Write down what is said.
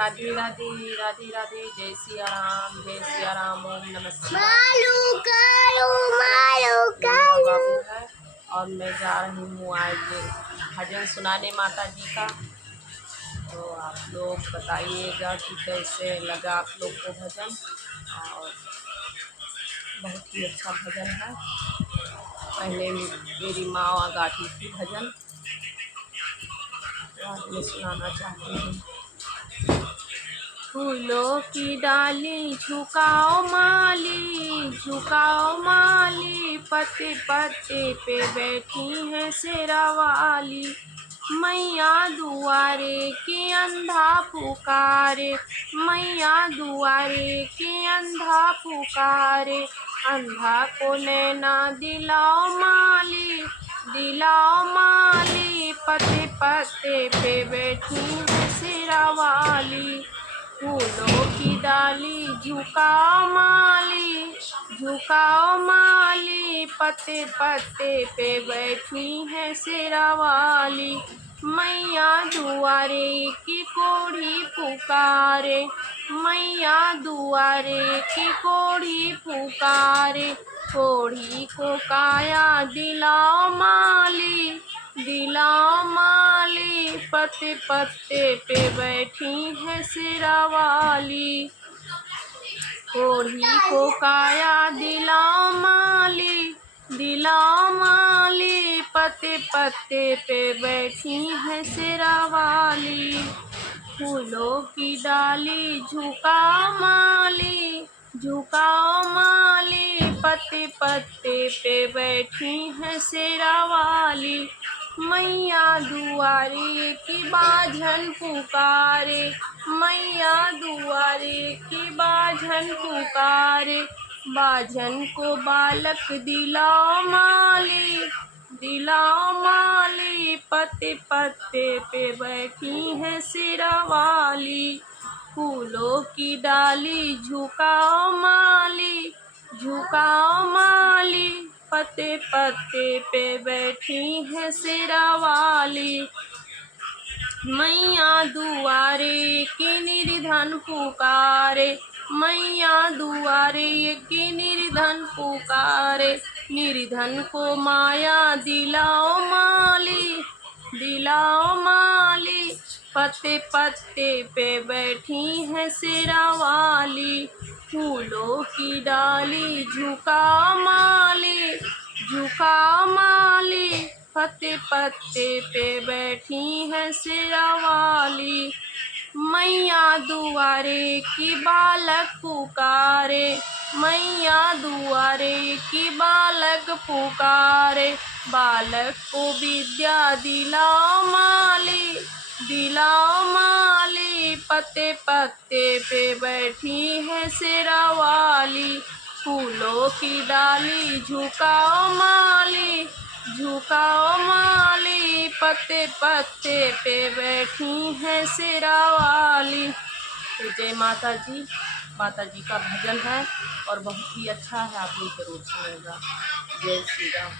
राधे राधे राधे राधे। जय सिया राम, जय सिया राम। ओम नमः शिवाय। मेरा बाबू है और मैं जा रही हूँ आज भजन सुनाने माता जी का। तो आप लोग बताइएगा कि कैसे लगा आप लोग को भजन। और बहुत ही अच्छा भजन है। पहले मेरी माँ गाती थी भजन, तो आज मैं सुनाना चाहती हूँ। फूलों की डाली झुकाओ माली, झुकाओ माली, पत्ते पत्ते पे बैठी है शेरा वाली। मैया दुआरे के अंधा पुकारे, मैया दुआरे के अंधा पुकारे। अंधा को नैना दिलाओ माली, दिलाओ माली, पत्ते पत्ते पे बैठी है शेरा वाली। फूलों की डाली झुकाओ माली, झुकाओ माली, पत्ते पत्ते पे बैठी है शेरा वाली। मैया दुआरे की कोढ़ी पुकारे, मैया दुआरे की कोढ़ी पुकारे। कोढ़ी को काया दिलाओ माली, दिलाओ माली, पत्ते पत्ते पे बैठी है शेरा वाली। कोढ़ी को काया दिलाओ माली, दिलाओ माली, पत्ते पत्ते पे बैठी है शेरा वाली। फूलों की डाली झुकाओ माली, झुकाओ माली, पत्ते पत्ते पे बैठी है शेरा वाली। मैया दुआरे की बाझन पुकारे, मैया दुआरे की बाझन पुकारे। बाझन को बालक दिलाओ माली, दिलाओ माली, पत्ते पत्ते पे बैठी है शेरा वाली। फूलों की डाली झुकाओ माली, झुकाओ माली, पत्ते पत्ते पे बैठी है शेरा वाली। मैया दुआरे की निर्धन पुकारे, मैया दुआरे की निर्धन पुकारे। निर्धन को माया दिलाओ माली, दिलाओ माली, पत्ते पत्ते पे बैठी है शेरा वाली। फूलों की डाली झुकाओ माली, झुकाओ माली, पत्ते पत्ते पे बैठी है शेरा वाली। मैया दुआरे की बालक पुकारे, मैया दुआरे की बालक पुकारे। बालक को विद्या दिलाओ माली, दिलाओ माली, पत्ते पत्ते पे बैठी है शेरा वाली। फूलों की डाली झुकाओ माली, झुकाओ माली, पत्ते पत्ते पे बैठी है शेरा वाली। तो जय माता जी, माता जी का भजन है और बहुत ही अच्छा है, आप लोग जरूर सुनेगा। जय श्री राम।